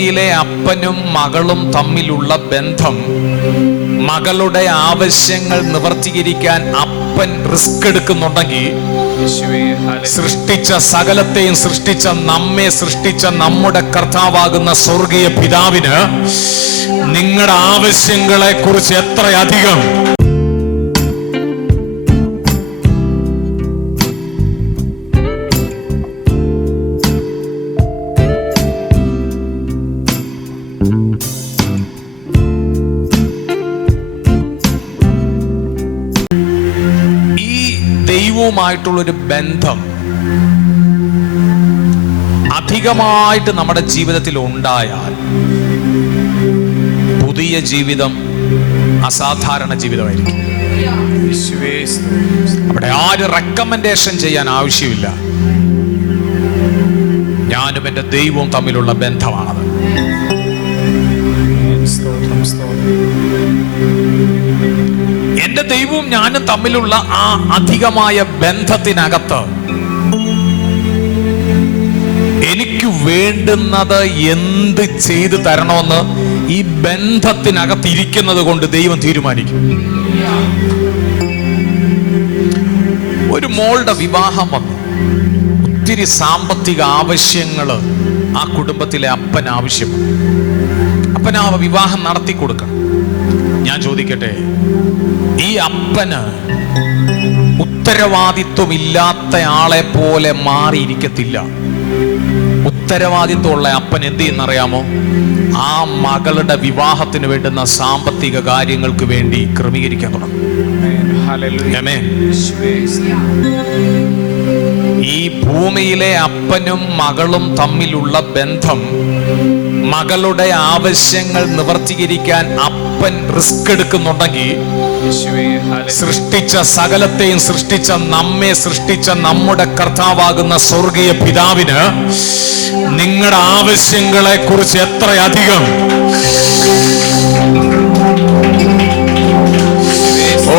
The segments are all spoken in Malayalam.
ഭൂമിയിലെ അപ്പനും മകളും തമ്മിലുള്ള ബന്ധം മകളുടെ ആവശ്യങ്ങൾ നിവർത്തീകരിക്കാൻ അപ്പൻ റിസ്ക് എടുക്കുന്നുണ്ടെങ്കിൽ സൃഷ്ടിച്ച സകലത്തെയും സൃഷ്ടിച്ച നമ്മെ സൃഷ്ടിച്ച നമ്മുടെ കർത്താവാകുന്ന സ്വർഗീയ പിതാവിന് നിങ്ങളുടെ ആവശ്യങ്ങളെ കുറിച്ച് എത്രയധികം ദൈവവുമായിട്ടുള്ളൊരു ബന്ധം അധികമായിട്ട് നമ്മുടെ ജീവിതത്തിൽ ഉണ്ടായാൽ പുതിയ ജീവിതം അസാധാരണ ജീവിതമായിരിക്കും. അവിടെ ആര് റെക്കമെൻഡേഷൻ ചെയ്യാൻ ആവശ്യമില്ല. ഞാനും എന്റെ ദൈവവും തമ്മിലുള്ള ബന്ധമാണത്. സ്തോത്രം സ്തോത്രം. ദൈവവും ഞാനും തമ്മിലുള്ള ആ അധികമായ ബന്ധത്തിനകത്ത് എനിക്ക് വേണ്ടുന്നത് എന്ത് ചെയ്തു തരണമെന്ന് ഈ ബന്ധത്തിനകത്ത് ഇരിക്കുന്നത് കൊണ്ട് ദൈവം തീരുമാനിക്കും. ഒരു മോളുടെ വിവാഹം വന്നു. ഒത്തിരി സാമ്പത്തിക ആവശ്യങ്ങൾ ആ കുടുംബത്തിലെ അപ്പൻ ആവശ്യമാണ്. അപ്പൻ ആ വിവാഹം നടത്തി കൊടുക്കണം ഞാൻ ചോദിക്കട്ടെ? ഈ അപ്പന് ഉത്തരവാദിത്വമില്ലാത്ത ആളെ പോലെ മാറിയിരിക്കത്തില്ല. ഉത്തരവാദിത്വമുള്ള അപ്പൻ എന്ത് ചെയ്യുന്നറിയാമോ? ആ മകളുടെ വിവാഹത്തിന് വേണ്ടുന്ന സാമ്പത്തിക കാര്യങ്ങൾക്ക് വേണ്ടി ക്രമീകരിക്കാൻ തുടങ്ങും. ഈ ഭൂമിയിലെ അപ്പനും മകളും തമ്മിലുള്ള ബന്ധം മകളുടെ ആവശ്യങ്ങൾ നിവർത്തീകരിക്കാൻ അപ്പൻ റിസ്ക് എടുക്കുന്നുണ്ടെങ്കിൽ സൃഷ്ടിച്ച സകലത്തെയും സൃഷ്ടിച്ച നമ്മെ സൃഷ്ടിച്ച നമ്മുടെ കർത്താവാകുന്ന സ്വർഗീയ പിതാവിന് നിങ്ങളുടെ ആവശ്യങ്ങളെ കുറിച്ച് എത്രയധികം? ഓ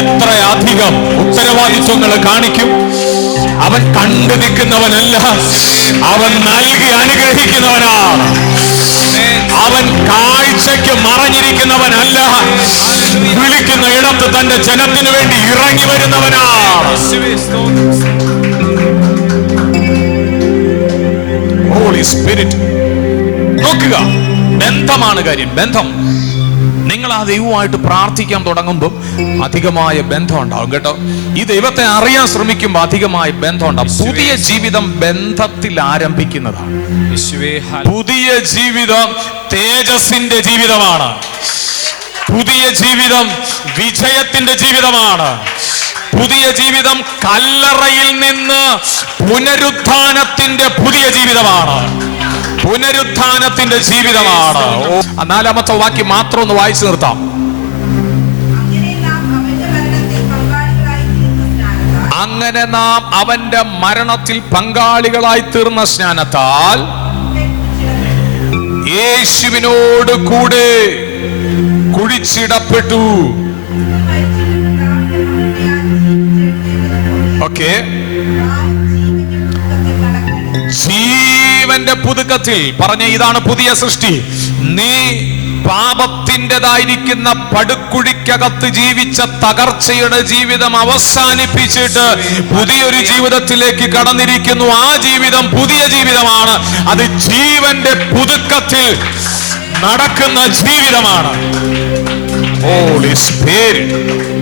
എത്രയധികം ഉത്തരവാദിത്വങ്ങൾ കാണിക്കും? അവൻ കണ്ടു നിൽക്കുന്നവനല്ല. അവൻ നൽകി അനുഗ്രഹിക്കുന്നവനാണ് അവൻ കാഴ്ചയ്ക്ക് മറഞ്ഞിരിക്കുന്നവനല്ല. വിളിക്കുന്ന ഇടത്ത് തന്റെ ജനത്തിനു വേണ്ടി ഇറങ്ങി വരുന്നവനാണ് ഹോളി സ്പിരിറ്റ് ബന്ധമാണ് കാര്യം. ബന്ധം. നിങ്ങൾ ആ ദൈവമായിട്ട് പ്രാർത്ഥിക്കാൻ തുടങ്ങുമ്പോൾ അധികമായ ബന്ധം ഉണ്ടാവും കേട്ടോ? ഈ ദൈവത്തെ അറിയാൻ ശ്രമിക്കുമ്പോൾ അധികമായ ബന്ധം ഉണ്ടാവും പുതിയ ജീവിതം ബന്ധത്തിൽ ആരംഭിക്കുന്നതാണ്. പുതിയ ജീവിതം തേജസിന്റെ ജീവിതമാണ്. പുതിയ ജീവിതം വിജയത്തിന്റെ ജീവിതമാണ്. പുതിയ ജീവിതം കല്ലറയിൽ നിന്ന് പുനരുത്ഥാനത്തിന്റെ പുതിയ ജീവിതമാണ്. പുനരുത്ഥാനത്തിന്റെ ജീവിതമാണ്. നാലാമത്തെ വാക്യം മാത്രം ഒന്ന് വായിച്ചു നിർത്താം. അങ്ങനെ നാം അവന്റെ മരണത്തിൽ പങ്കാളികളായി തീർന്ന സ്നാനത്താൽ. യേശുവിനോട് കൂടെ കുഴിച്ചിടപ്പെട്ടു. ഓക്കെ ജീവന്റെ പുതുക്കത്തിൽ പറഞ്ഞ ഇതാണ് പുതിയ സൃഷ്ടി. നീ പാപത്തിന്റെതായിരിക്കുന്ന പടുക്കുഴിക്കകത്ത് ജീവിച്ച തകർച്ചയുടെ ജീവിതം അവസാനിപ്പിച്ചിട്ട് പുതിയൊരു ജീവിതത്തിലേക്ക് കടന്നിരിക്കുന്നു. ആ ജീവിതം പുതിയ ജീവിതമാണ്. അത് ജീവന്റെ പുതുക്കത്തിൽ നടക്കുന്ന ജീവിതമാണ്. Holy Spirit.